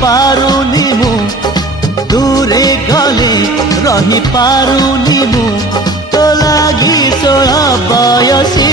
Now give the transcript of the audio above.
पारुनी मु दूरे गले रही पारुनी मु तो लागी 16 बयसी